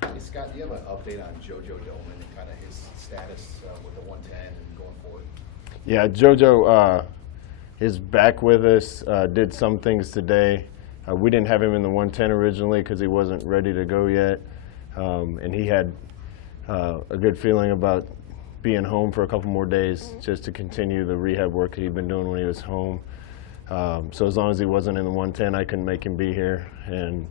Hey, Scott, do you have an update on JoJo Doman and kind of his status with the 110 and going forward? Yeah, JoJo is back with us, did some things today. We didn't have him in the 110 originally because he wasn't ready to go yet. And he had a good feeling about being home for a couple more days just to continue the rehab work he'd been doing when he was home. So as long as he wasn't in the 110, I couldn't make him be here. And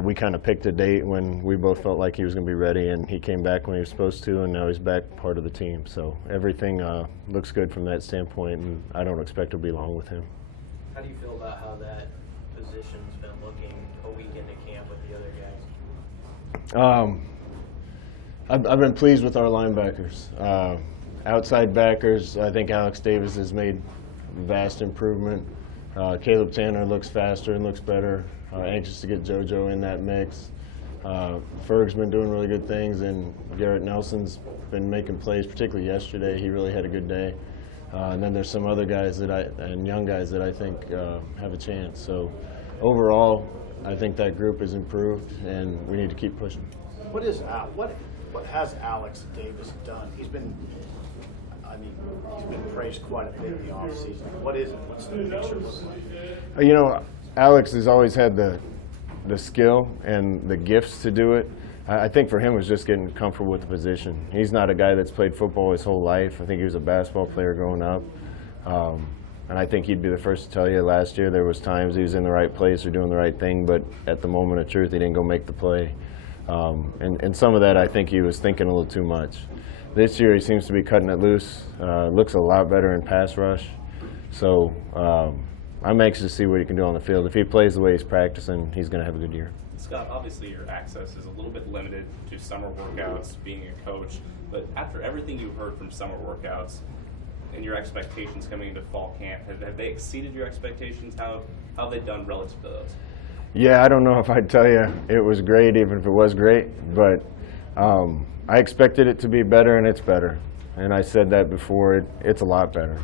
we kind of picked a date when we both felt like he was going to be ready, and he came back when he was supposed to, and now he's back part of the team. So everything looks good from that standpoint, and I don't expect to be long with him. How do you feel about how that position's been looking a week into camp with the other guys? I've been pleased with our linebackers. Outside backers, I think Alex Davis has made vast improvement. Caleb Tanner looks faster and looks better. Anxious to get JoJo in that mix. Ferg's been doing really good things, and Garrett Nelson's been making plays, particularly yesterday. He really had a good day. And then there's some other guys and young guys that I think have a chance. So overall, I think that group has improved, and we need to keep pushing. What has Alex Davis done? He's been praised quite a bit in the offseason. What is it? What's the picture look like? You know, Alex has always had the skill and the gifts to do it. I think for him it was just getting comfortable with the position. He's not a guy that's played football his whole life. I think he was a basketball player growing up. And I think he'd be the first to tell you last year there was times he was in the right place or doing the right thing, but at the moment of truth he didn't go make the play. And some of that I think he was thinking a little too much. This year he seems to be cutting it loose. Looks a lot better in pass rush. So I'm anxious to see what he can do on the field. If he plays the way he's practicing, he's going to have a good year. Scott, obviously your access is a little bit limited to summer workouts, being a coach, but after everything you've heard from summer workouts and your expectations coming into fall camp, have they exceeded your expectations? How have they done relative to those? Yeah, I don't know if I'd tell you it was great, even if it was great, but I expected it to be better, and it's better. And I said that before, it's a lot better.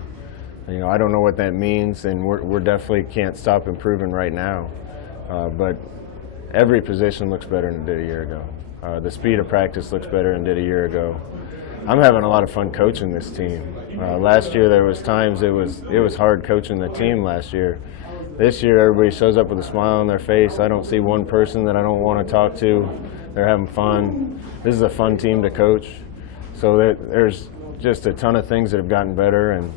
You know, I don't know what that means, and we're definitely can't stop improving right now. But every position looks better than it did a year ago. The speed of practice looks better than it did a year ago. I'm having a lot of fun coaching this team. Last year there was times it was hard coaching the team last year. This year everybody shows up with a smile on their face. I don't see one person that I don't want to talk to. They're having fun. This is a fun team to coach. So there's just a ton of things that have gotten better, and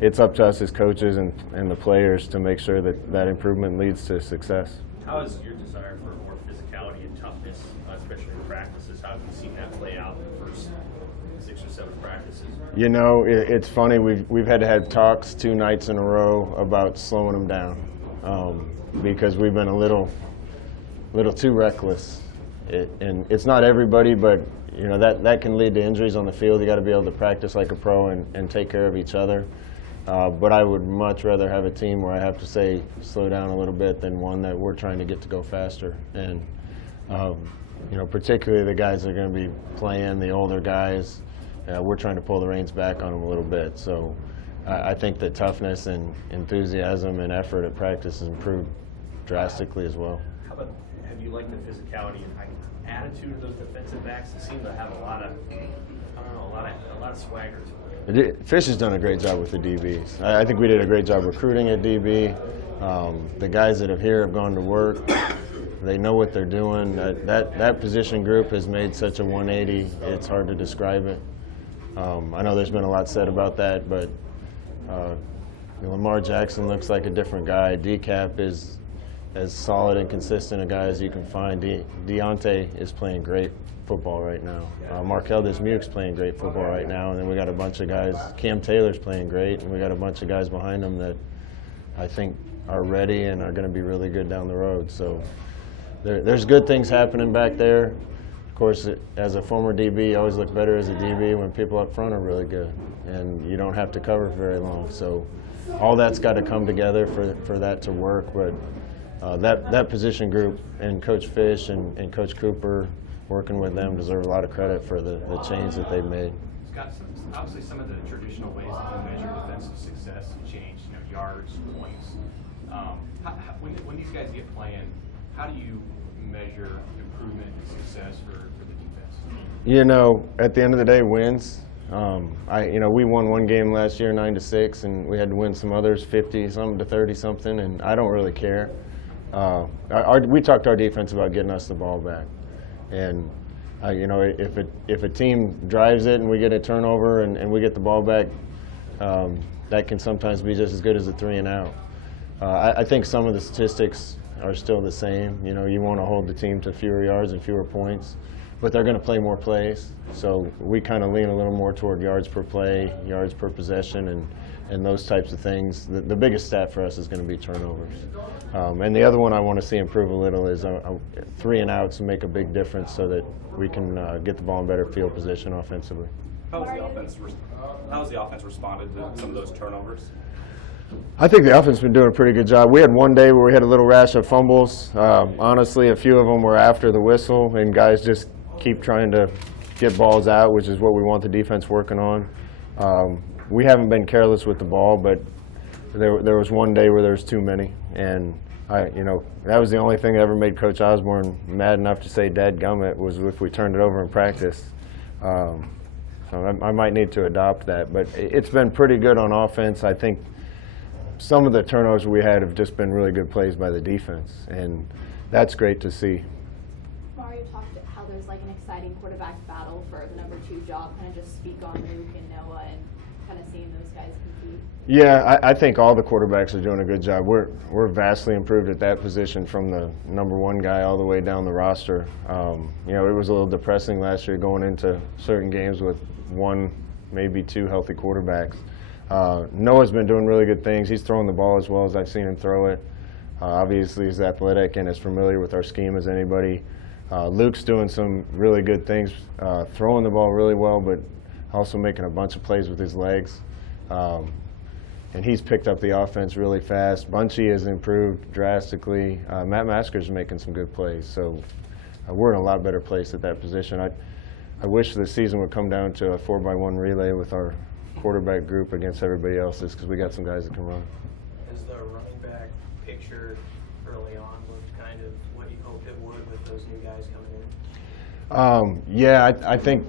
it's up to us as coaches and the players to make sure that improvement leads to success. How has your desire for more physicality and toughness, especially in practices, how have you seen that play out in the first 6 or 7 practices? You know, it's funny. We've had to have talks 2 nights in a row about slowing them down because we've been a little too reckless. And it's not everybody, but you know that can lead to injuries on the field. You got to be able to practice like a pro and take care of each other. But I would much rather have a team where I have to say slow down a little bit than one that we're trying to get to go faster. And you know, particularly the guys that are going to be playing, the older guys, we're trying to pull the reins back on them a little bit. So I think the toughness and enthusiasm and effort at practice has improved drastically as well. How about, have you liked the physicality and attitude of those defensive backs? They seem to have a lot of swagger to them. Fish has done a great job with the DBs. I think we did a great job recruiting at DB. The guys that are here have gone to work. They know what they're doing. That position group has made such a 180, it's hard to describe it. I know there's been a lot said about that, but Lamar Jackson looks like a different guy. DCAP is as solid and consistent a guy as you can find. Deontay is playing great football right now. Markel Dismuke's playing great football right now, and then we got a bunch of guys. Cam Taylor's playing great, and we got a bunch of guys behind him that I think are ready and are going to be really good down the road. So there's good things happening back there. Of course, as a former DB, you always look better as a DB when people up front are really good, and you don't have to cover for very long. So all that's got to come together for that to work. But that position group and Coach Fish and Coach Cooper, working with them, deserve a lot of credit for the change that they've made. Scott, obviously some of the traditional ways that you measure defensive success have changed, you know, yards, points. When these guys get playing, how do you measure improvement and success for You know, at the end of the day, wins. We won one game last year, 9-6, and we had to win some others, 50-something to 30-something, and I don't really care. We talked to our defense about getting us the ball back, and if a team drives it and we get a turnover and we get the ball back, that can sometimes be just as good as a 3-and-out. I think some of the statistics are still the same. You want to hold the team to fewer yards and fewer points, but they're going to play more plays. So we kind of lean a little more toward yards per play, yards per possession, and those types of things. The biggest stat for us is going to be turnovers. And the other one I want to see improve a little is 3-and-outs make a big difference so that we can get the ball in better field position offensively. How has the offense responded to some of those turnovers? I think the offense has been doing a pretty good job. We had one day where we had a little rash of fumbles. Honestly, a few of them were after the whistle, and guys just keep trying to get balls out, which is what we want the defense working on. We haven't been careless with the ball, but there was one day where there was too many, and that was the only thing that ever made Coach Osborne mad enough to say "dadgummit" was if we turned it over in practice. So I might need to adopt that, but it's been pretty good on offense. I think some of the turnovers we had have just been really good plays by the defense, and that's great to see. Mario talked about how there's like an exciting quarterback battle for the number 2 job. Kind of just speak on Luke and Noah and kind of seeing those guys compete. Yeah, I think all the quarterbacks are doing a good job. We're vastly improved at that position from the number 1 guy all the way down the roster. It was a little depressing last year going into certain games with 1, maybe 2 healthy quarterbacks. Noah's been doing really good things. He's throwing the ball as well as I've seen him throw it. Obviously, he's athletic and as familiar with our scheme as anybody. Luke's doing some really good things, throwing the ball really well, but also making a bunch of plays with his legs. And he's picked up the offense really fast. Bunchy has improved drastically. Matt Masker's making some good plays. So we're in a lot better place at that position. I wish the season would come down to a 4x1 relay with our quarterback group against everybody else's, because we got some guys that can run. Has the running back picture early on looked kind of what you hoped it would with those new guys coming in? Yeah, I think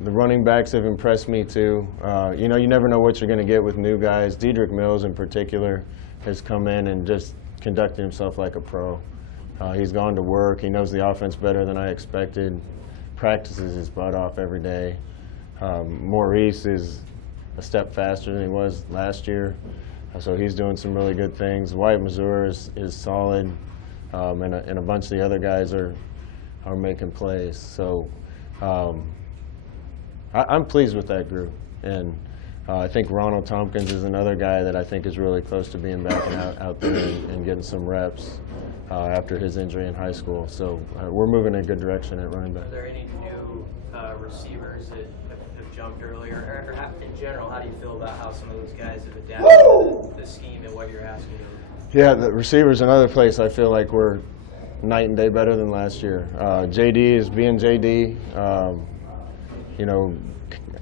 the running backs have impressed me too. You never know what you're going to get with new guys. Dedrick Mills in particular has come in and just conducted himself like a pro. He's gone to work. He knows the offense better than I expected. Practices his butt off every day. Maurice is a step faster than he was last year, so he's doing some really good things. Wyatt Mazur is solid, and a bunch of the other guys are making plays. So I'm pleased with that group, and I think Ronald Tompkins is another guy that I think is really close to being back out there and getting some reps after his injury in high school. So we're moving in a good direction at running back. Are there any new receivers that have jumped earlier? Or in general, how do you feel about how some of those guys have adapted to the scheme and what you're asking them? Yeah, the receivers, another place I feel like we're night and day better than last year. JD is being JD.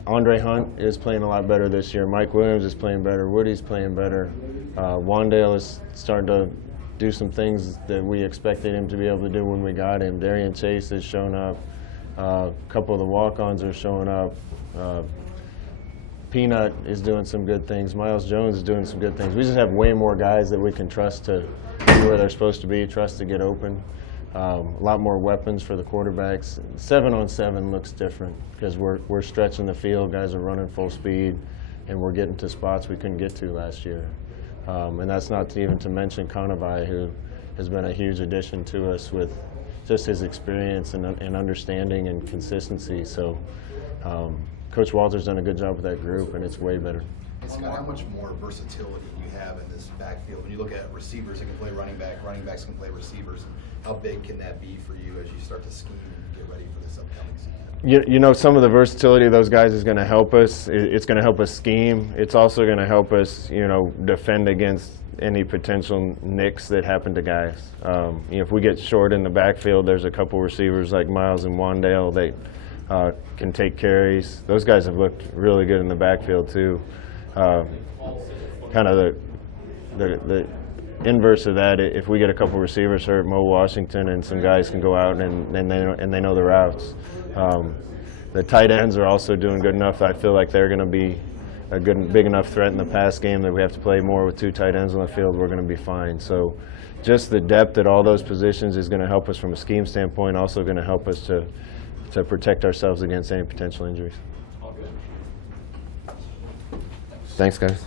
Andre Hunt is playing a lot better this year. Mike Williams is playing better. Woody's playing better. Wandale is starting to do some things that we expected him to be able to do when we got him. Darian Chase has shown up. A couple of the walk-ons are showing up. Peanut is doing some good things. Miles Jones is doing some good things. We just have way more guys that we can trust to be where they're supposed to be, trust to get open. A lot more weapons for the quarterbacks. 7-on-7 looks different because we're stretching the field. Guys are running full speed, and we're getting to spots we couldn't get to last year. And that's not even to mention Conavai, who has been a huge addition to us with just his experience and understanding and consistency. So Coach Walter's done a good job with that group, and it's way better. Scott, how much more versatility do you have in this backfield? When you look at receivers that can play running backs can play receivers, how big can that be for you as you start to scheme and get ready for this upcoming season? Some of the versatility of those guys is going to help us. It's going to help us scheme. It's also going to help us, defend against any potential nicks that happen to guys. If we get short in the backfield, there's a couple receivers like Miles and Wandale that can take carries. Those guys have looked really good in the backfield too. Kind of the inverse of that, if we get a couple receivers hurt, Mo Washington and some guys can go out and they know the routes. the tight ends are also doing good enough. I feel like they're going to be a good, big enough threat in the pass game that we have to play more with 2 tight ends on the field. We're going to be fine. So just the depth at all those positions is going to help us from a scheme standpoint, also going to help us to protect ourselves against any potential injuries. All good. Thanks, guys.